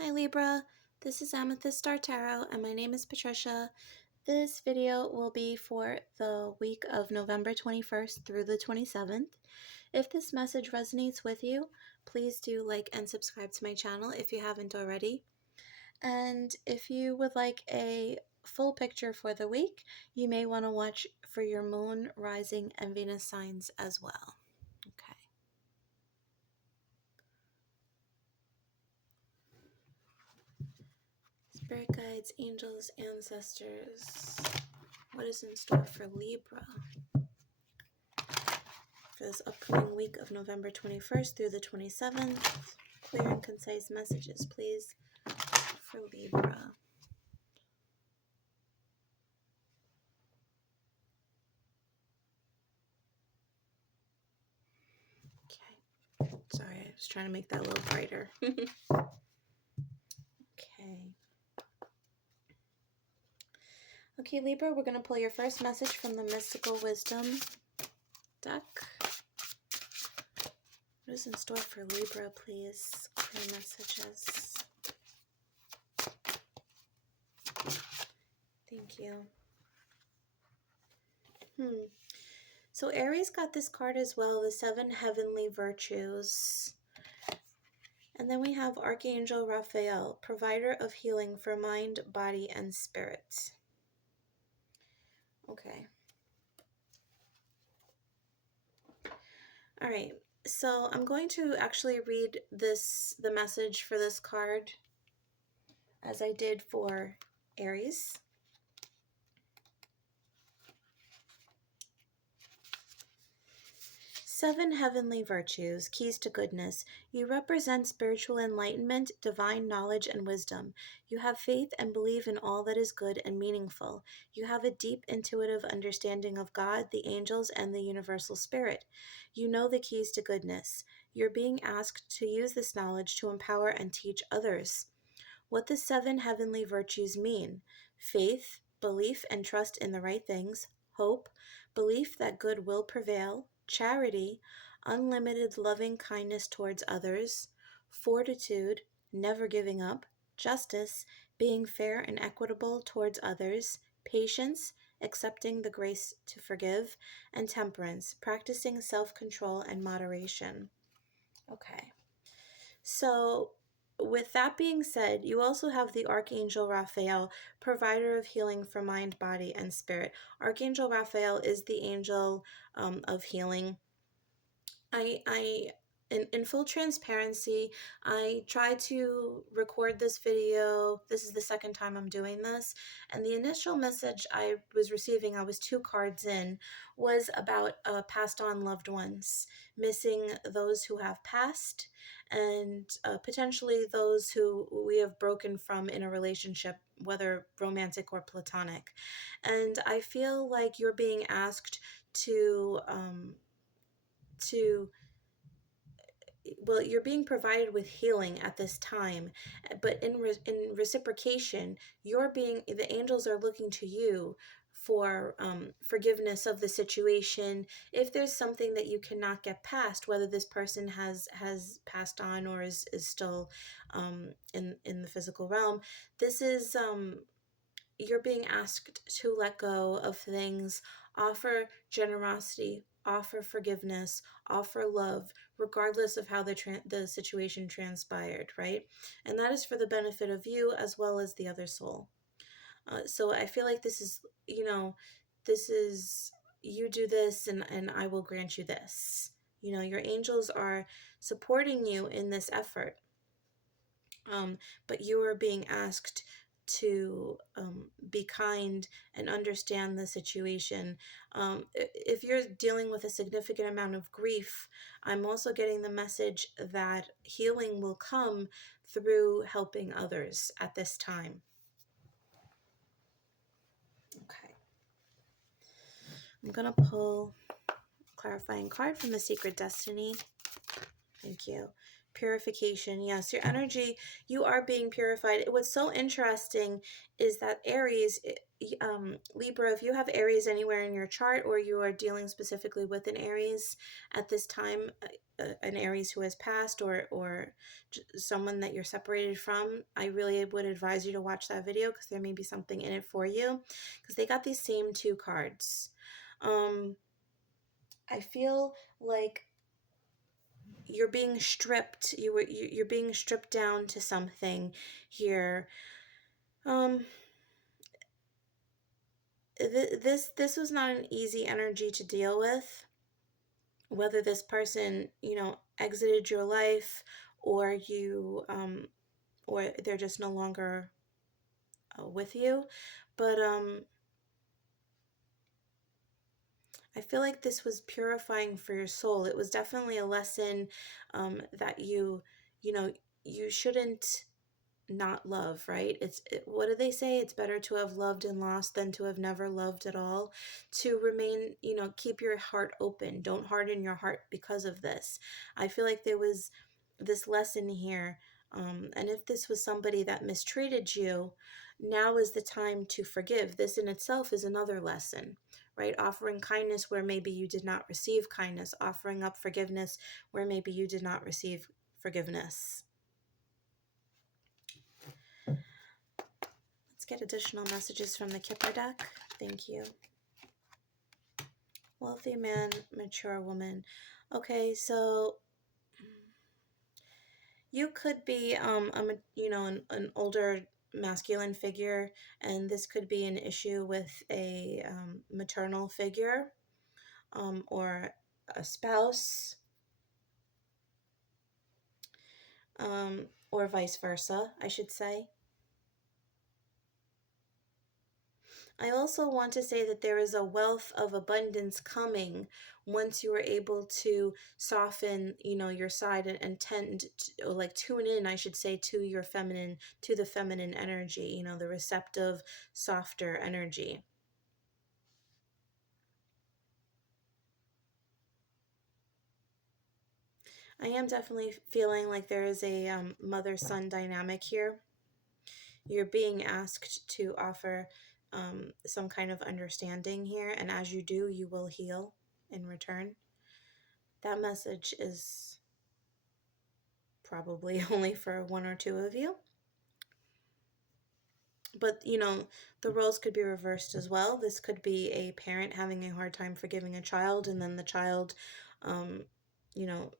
Hi Libra, this is Amethyst Star Tarot and my name is Patricia. This video will be for the week of November 21st through the 27th. If this message resonates with you, please do like and subscribe to my channel if you haven't already. And if you would like a full picture for the week, you may want to watch for your moon, rising, and Venus signs as well. Okay. Spirit guides, angels, ancestors, what is in store for Libra for this upcoming week of November 21st through the 27th? Clear and concise messages, please, for Libra. Okay. Sorry, I was trying to make that a little brighter. Okay. Okay, Libra, we're going to pull your first message from the Mystical Wisdom deck. What is in store for Libra, please? Clear messages. Thank you. So Aries got this card as well, the 7 Heavenly Virtues. And then we have Archangel Raphael, provider of healing for mind, body, and spirit. Okay. All right. So I'm going to actually read the message for this card as I did for Aries. Seven heavenly virtues, keys to goodness. You represent spiritual enlightenment, divine knowledge, and wisdom. You have faith and believe in all that is good and meaningful. You have a deep intuitive understanding of God, the angels, and the universal spirit. You know the keys to goodness. You're being asked to use this knowledge to empower and teach others. What the 7 heavenly virtues mean: faith, belief and trust in the right things; hope, belief that good will prevail; charity, unlimited loving kindness towards others; fortitude, never giving up; justice, being fair and equitable towards others; patience, accepting the grace to forgive; and temperance, practicing self-control and moderation. Okay. So with that being said, you also have the Archangel Raphael, provider of healing for mind, body, and spirit. Archangel Raphael is the angel of healing. In full transparency, I tried to record this video. This is the second time I'm doing this. And the initial message I was receiving, I was 2 cards in, was about passed on loved ones, missing those who have passed, and potentially those who we have broken from in a relationship, whether romantic or platonic. And I feel like you're being asked to well, you're being provided with healing at this time, but in reciprocation, the angels are looking to you for forgiveness of the situation. If there's something that you cannot get past, whether this person has passed on or is still in the physical realm, this is you're being asked to let go of things, offer generosity, offer forgiveness, offer love, regardless of how the situation transpired, right? And that is for the benefit of you as well as the other soul. So I feel like this is, this is, you do this and I will grant you this. Your angels are supporting you in this effort. But you are being asked to be kind and understand the situation. If you're dealing with a significant amount of grief, I'm also getting the message that healing will come through helping others at this time. Okay. I'm going to pull a clarifying card from the Secret Destiny. Thank you. Purification. Yes, your energy, you are being purified. What's so interesting is that Aries, Libra, if you have Aries anywhere in your chart or you are dealing specifically with an Aries at this time, an Aries who has passed, or someone that you're separated from, I really would advise you to watch that video because there may be something in it for you, because they got these same two cards. I feel like you're being stripped. You're being stripped down to something here. This was not an easy energy to deal with. Whether this person, exited your life, or or they're just no longer with you, but I feel like this was purifying for your soul. It was definitely a lesson that you know, you shouldn't not love, right? What do they say? It's better to have loved and lost than to have never loved at all. To remain, keep your heart open. Don't harden your heart because of this. I feel like there was this lesson here. And if this was somebody that mistreated you, now is the time to forgive. This in itself is another lesson, right? Offering kindness where maybe you did not receive kindness, offering up forgiveness where maybe you did not receive forgiveness. Let's get additional messages from the Kipper deck. Thank you. Wealthy man, mature woman. Okay, so you could be an older masculine figure, and this could be an issue with a maternal figure, or a spouse, or vice versa, I should say. I also want to say that there is a wealth of abundance coming once you are able to soften, your side, and tend to, like, tune in, I should say, to the feminine energy, the receptive, softer energy. I am definitely feeling like there is a mother-son dynamic here. You're being asked to offer some kind of understanding here, and as you do, you will heal in return. That message is probably only for one or two of you. But, the roles could be reversed as well. This could be a parent having a hard time forgiving a child, and then the child, you know,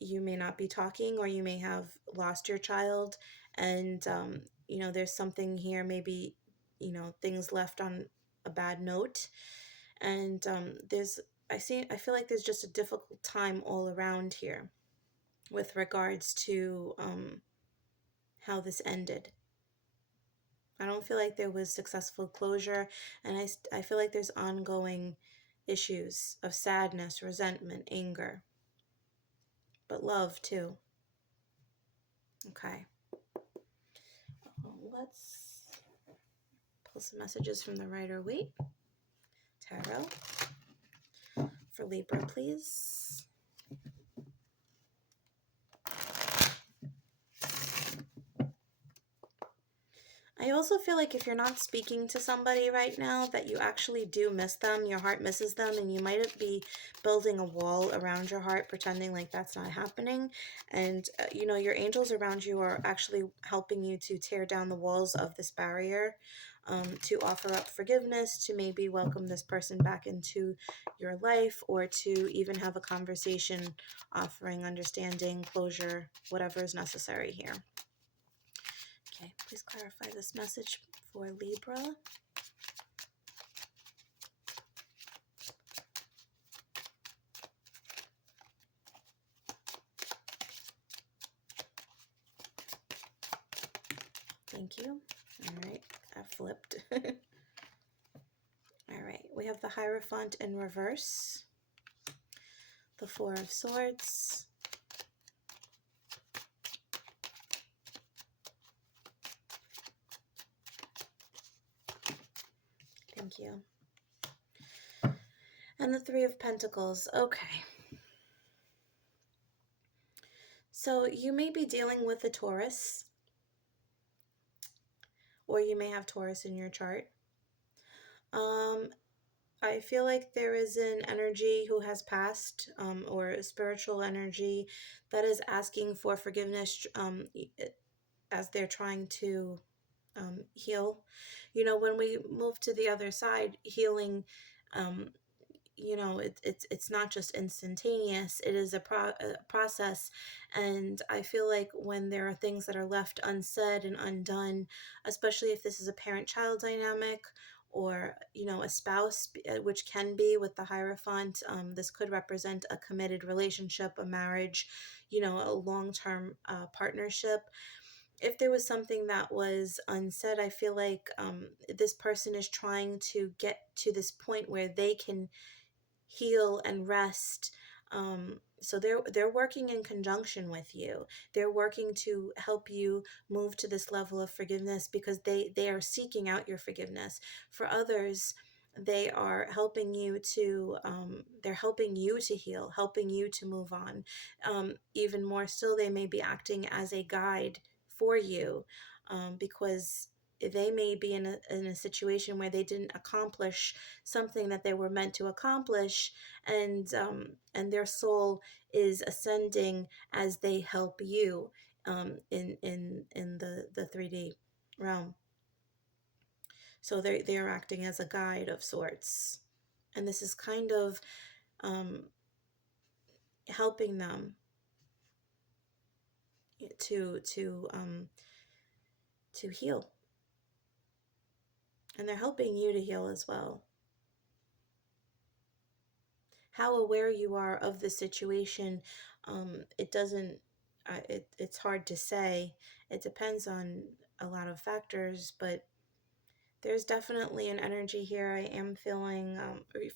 you may not be talking, or you may have lost your child, and there's something here, maybe things left on a bad note, and I feel like there's just a difficult time all around here with regards to how this ended. I don't feel like there was successful closure, and I feel like there's ongoing issues of sadness, resentment, anger, but love too. Okay. Let's pull some messages from the Rider-Waite Tarot for Libra, please. I also feel like if you're not speaking to somebody right now, that you actually do miss them, your heart misses them, and you might be building a wall around your heart, pretending like that's not happening. And, your angels around you are actually helping you to tear down the walls of this barrier, to offer up forgiveness, to maybe welcome this person back into your life, or to even have a conversation offering understanding, closure, whatever is necessary here. Okay, please clarify this message for Libra. Thank you. All right, that flipped. All right, we have the Hierophant in reverse, the Four of Swords, thank you, and the Three of Pentacles. Okay. So you may be dealing with a Taurus, or you may have Taurus in your chart. I feel like there is an energy who has passed, or a spiritual energy that is asking for forgiveness, as they're trying to heal. When we move to the other side, healing, um, it's not just instantaneous. It is a process. And I feel like when there are things that are left unsaid and undone, especially if this is a parent-child dynamic, or a spouse, which can be with the Hierophant. This could represent a committed relationship, a marriage, a long-term partnership. If there was something that was unsaid, I feel like this person is trying to get to this point where they can heal and rest. So they're working in conjunction with you. They're working to help you move to this level of forgiveness, because they are seeking out your forgiveness. For others, they are helping you to they're helping you to heal, helping you to move on. Even more still, they may be acting as a guide for you, because they may be in a situation where they didn't accomplish something that they were meant to accomplish, and their soul is ascending as they help you, in the 3D realm. So they are acting as a guide of sorts, and this is kind of um, helping them to heal, and they're helping you to heal as well. How aware you are of the situation, it doesn't it's hard to say. It depends on a lot of factors, but there's definitely an energy here. I am feeling,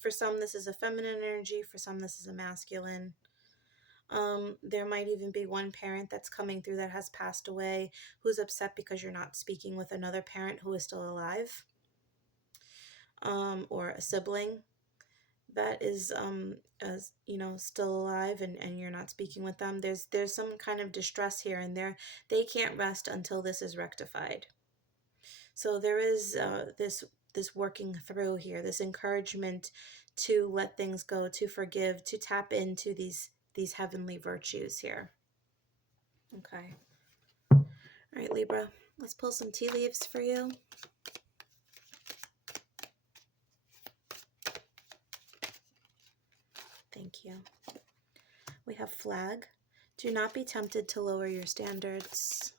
for some this is a feminine energy, for some this is a masculine. There might even be one parent that's coming through that has passed away, who's upset because you're not speaking with another parent who is still alive, or a sibling that is, as still alive, and you're not speaking with them. There's some kind of distress here, and they can't rest until this is rectified. So there is this working through here, this encouragement to let things go, to forgive, to tap into these heavenly virtues here. Okay. All right, Libra, let's pull some tea leaves for you. Thank you. We have flag. Do not be tempted to lower your standards.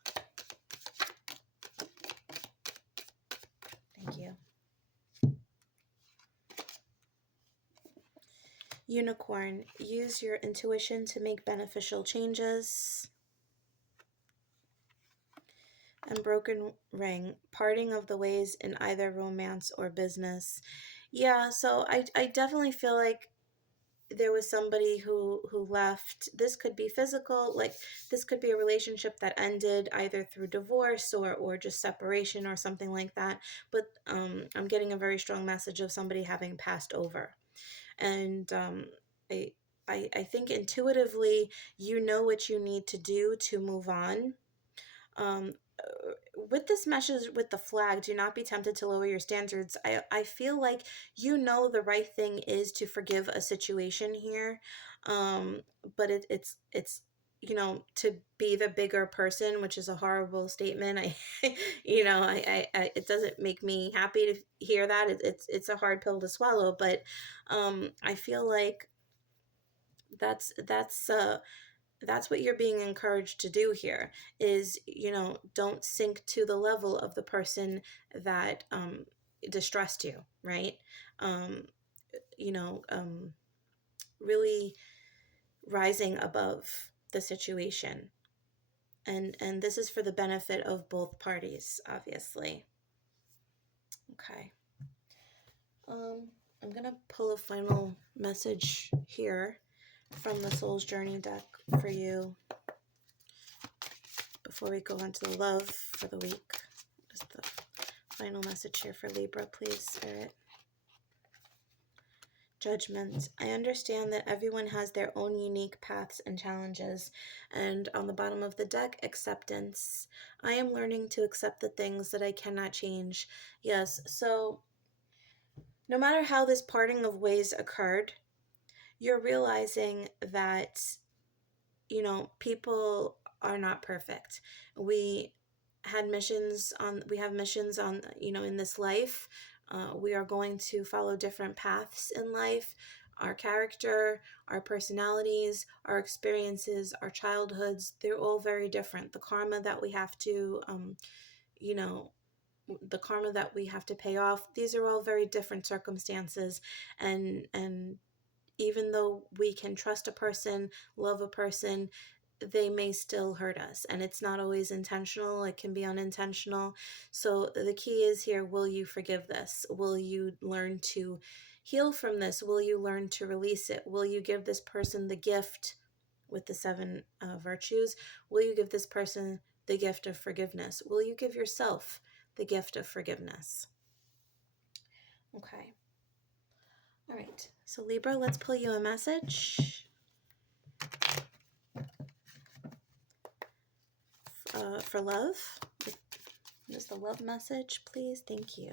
Thank you. Unicorn. Use your intuition to make beneficial changes. And broken ring. Parting of the ways in either romance or business. Yeah, so I definitely feel like there was somebody who left. This could be physical, like this could be a relationship that ended either through divorce or just separation or something like that. But I'm getting a very strong message of somebody having passed over, and I think intuitively you know what you need to do to move on. Um, with this message with the flag, do not be tempted to lower your standards. I feel like the right thing is to forgive a situation here, but it's to be the bigger person, which is a horrible statement. It doesn't make me happy to hear that. It's a hard pill to swallow, but I feel like that's what you're being encouraged to do here, is don't sink to the level of the person that distressed you, right? um, you know um, really rising above the situation, and this is for the benefit of both parties, obviously. Okay. I'm gonna pull a final message here from the Soul's Journey deck for you before we go on to the love for the week. Just the final message here for Libra, please, Spirit. Judgment. I understand that everyone has their own unique paths and challenges. And on the bottom of the deck, acceptance. I am learning to accept the things that I cannot change. Yes, so no matter how this parting of ways occurred, you're realizing that, people are not perfect. We we have missions on, in this life. We are going to follow different paths in life. Our character, our personalities, our experiences, our childhoods, they're all very different. The karma that we have to, you know, the karma that we have to pay off, these are all very different circumstances. And even though we can trust a person, love a person, they may still hurt us. And it's not always intentional, it can be unintentional. So the key is here, will you forgive this? Will you learn to heal from this? Will you learn to release it? Will you give this person the gift with the seven virtues? Will you give this person the gift of forgiveness? Will you give yourself the gift of forgiveness? Okay. All right. So Libra, let's pull you a message. For love. Just a love message, please. Thank you.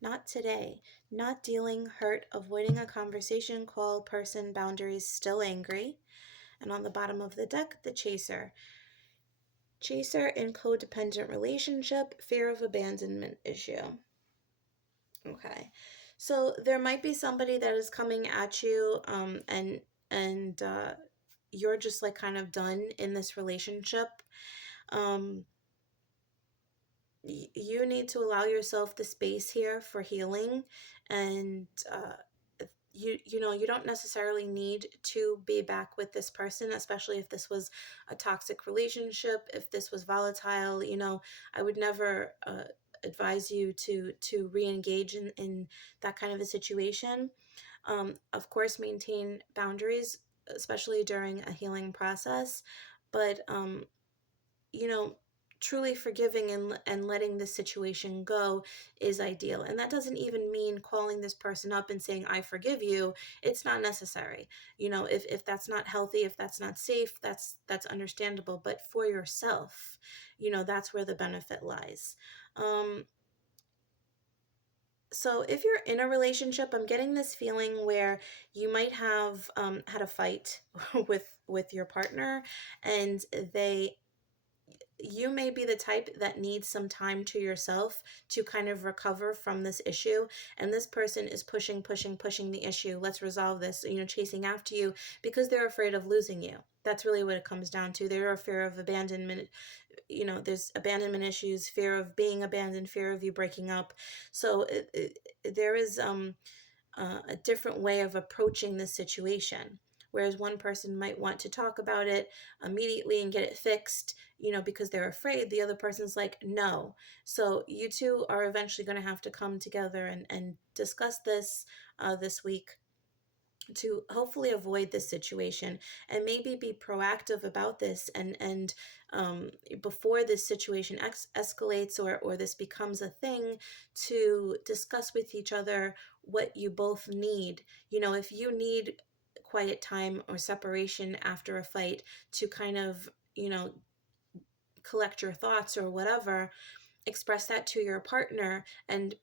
Not today. Not dealing, hurt, avoiding a conversation, call, person, boundaries, still angry. And on the bottom of the deck, the chaser. Chaser in codependent relationship, fear of abandonment issue. Okay. So there might be somebody that is coming at you, and you're just like kind of done in this relationship. You need to allow yourself the space here for healing. And you don't necessarily need to be back with this person, especially if this was a toxic relationship, if this was volatile. I would never advise you to re-engage in that kind of a situation. Of course, maintain boundaries, especially during a healing process, but truly forgiving and letting this situation go is ideal. And that doesn't even mean calling this person up and saying, I forgive you. It's not necessary. If that's not healthy, if that's not safe, that's understandable. But for yourself, that's where the benefit lies. So if you're in a relationship, I'm getting this feeling where you might have had a fight with your partner, and you may be the type that needs some time to yourself to kind of recover from this issue. And this person is pushing the issue. Let's resolve this, chasing after you because they're afraid of losing you. That's really what it comes down to. They're a fear of abandonment. There's abandonment issues, fear of being abandoned, fear of you breaking up. So there is a different way of approaching this situation. Whereas one person might want to talk about it immediately and get it fixed, because they're afraid. The other person's like, no. So you two are eventually going to have to come together and discuss this this week to hopefully avoid this situation, and maybe be proactive about this, and before this situation escalates or this becomes a thing, to discuss with each other what you both need. If you need quiet time or separation after a fight to kind of collect your thoughts or whatever, express that to your partner and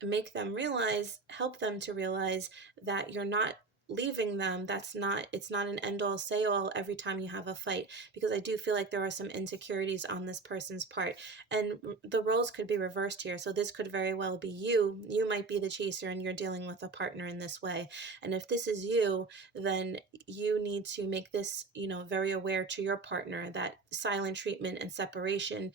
help them to realize that you're not leaving them. It's not an end all say all every time you have a fight, because I do feel like there are some insecurities on this person's part, and the roles could be reversed here. So this could very well be you might be the chaser and you're dealing with a partner in this way. And if this is you, then you need to make this very aware to your partner that silent treatment and separation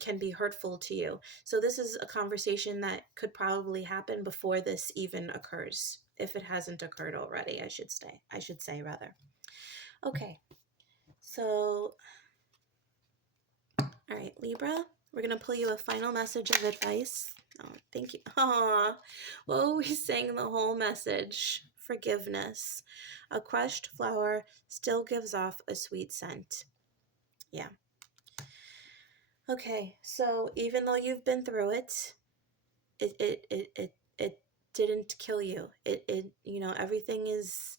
can be hurtful to you. So this is a conversation that could probably happen before this even occurs, if it hasn't occurred already, I should say rather. Okay, so, all right, Libra, we're going to pull you a final message of advice. Oh, thank you. Aww. Well, we sang the whole message. Forgiveness. A crushed flower still gives off a sweet scent. Yeah. Okay, so even though you've been through it, it didn't kill you. Everything is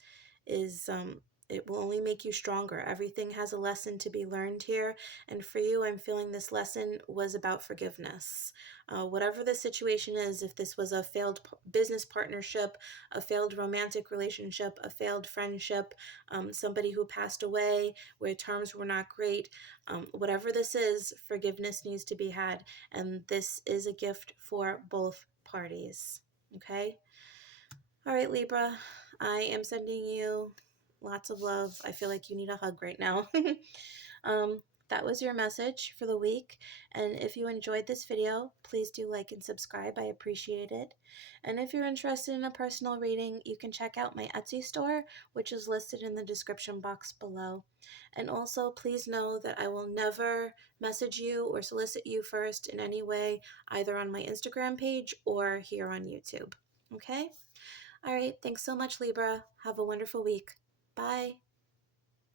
It will only make you stronger. Everything has a lesson to be learned here. And for you, I'm feeling this lesson was about forgiveness. Whatever the situation is, if this was a failed business partnership, a failed romantic relationship, a failed friendship, somebody who passed away where terms were not great, whatever this is, forgiveness needs to be had. And this is a gift for both parties. Okay? All right, Libra, I am sending you lots of love. I feel like you need a hug right now. um, that was your message for the week. And if you enjoyed this video, please do like and subscribe. I appreciate it. And if you're interested in a personal reading, you can check out my Etsy store, which is listed in the description box below. And also, please know that I will never message you or solicit you first in any way, either on my Instagram page or here on YouTube. Okay? All right, thanks so much, Libra. Have a wonderful week. Bye.